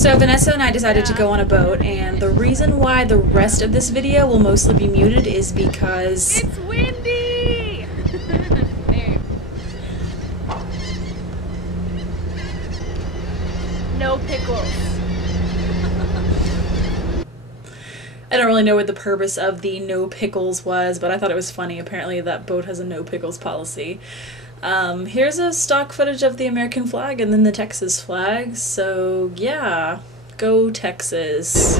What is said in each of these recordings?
So Vanessa and I decided to go on a boat, and the reason why the rest of this video will mostly be muted is because it's windy! No pickles. I don't really know what the purpose of the no pickles was, but I thought it was funny. Apparently that boat has a no pickles policy. Here's a stock footage of the American flag and then the Texas flag. So yeah, go Texas.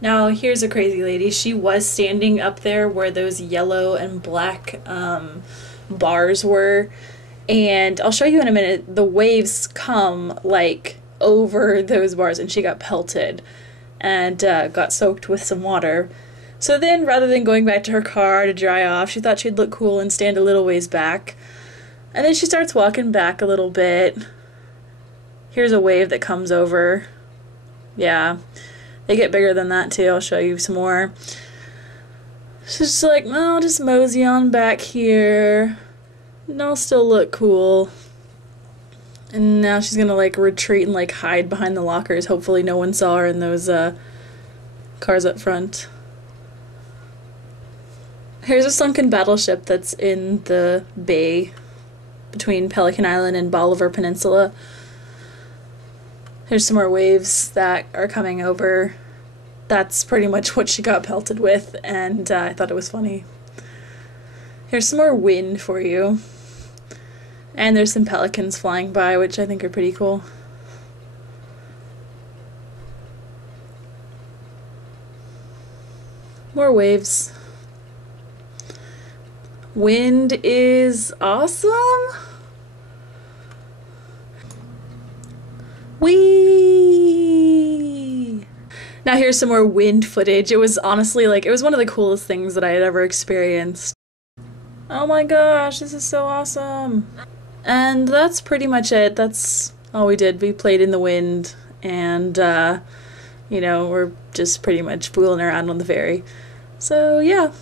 Now here's a crazy lady. She was standing up there where those yellow and black bars were, and I'll show you in a minute. The waves come like over those bars, and she got pelted and got soaked with some water. So then, rather than going back to her car to dry off, she thought she'd look cool and stand a little ways back. And then she starts walking back a little bit. Here's a wave that comes over. Yeah, they get bigger than that too. I'll show you some more. She's just like, no, I'll just mosey on back here, and I'll still look cool. And now she's gonna like retreat and like hide behind the lockers. Hopefully no one saw her in those cars up front. Here's a sunken battleship that's in the bay between Pelican Island and Bolivar Peninsula. Here's some more waves that are coming over. That's pretty much what she got pelted with, and I thought it was funny. Here's some more wind for you. And there's some pelicans flying by, which I think are pretty cool. More waves. Wind is awesome. Whee! Now here's some more wind footage. It was honestly like, it was one of the coolest things that I had ever experienced. Oh my gosh, this is so awesome. And that's pretty much it. That's all we did. We played in the wind, and you know, we're just pretty much fooling around on the ferry. So yeah.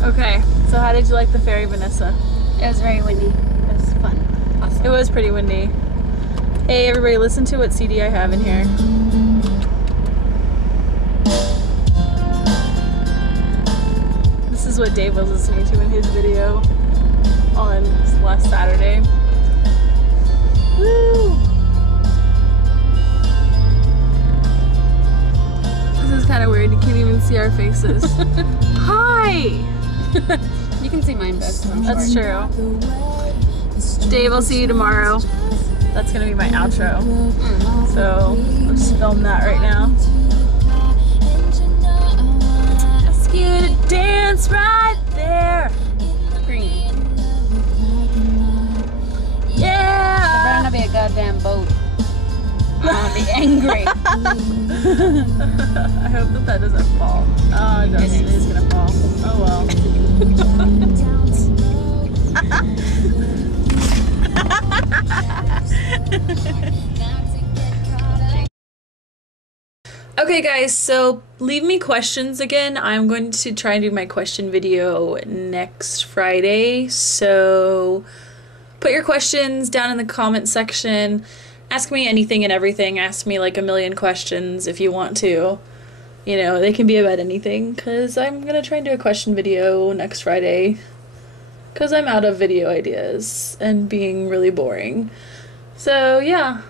Okay, so how did you like the ferry, Vanessa? It was very windy. It was fun. Awesome. It was pretty windy. Hey everybody, listen to what CD I have in here. This is what Dave was listening to in his video on last Saturday. Woo! This is kind of weird. You can't even see our faces. Hi! You can see mine best. That's true. Dave, I'll see you tomorrow. That's gonna be my outro. So I'll just film that right now. Ask you to dance right there. Green. Yeah! There better not be a goddamn boat. I'm gonna be angry. I hope that doesn't fall. Oh, it does. It is gonna fall. Oh well. Okay guys, so leave me questions again. I'm going to try and do my question video next Friday, so put your questions down in the comment section. Ask me anything and everything. Ask me like a million questions if you want to. You know, they can be about anything, because I'm going to try and do a question video next Friday, because I'm out of video ideas and being really boring. So yeah.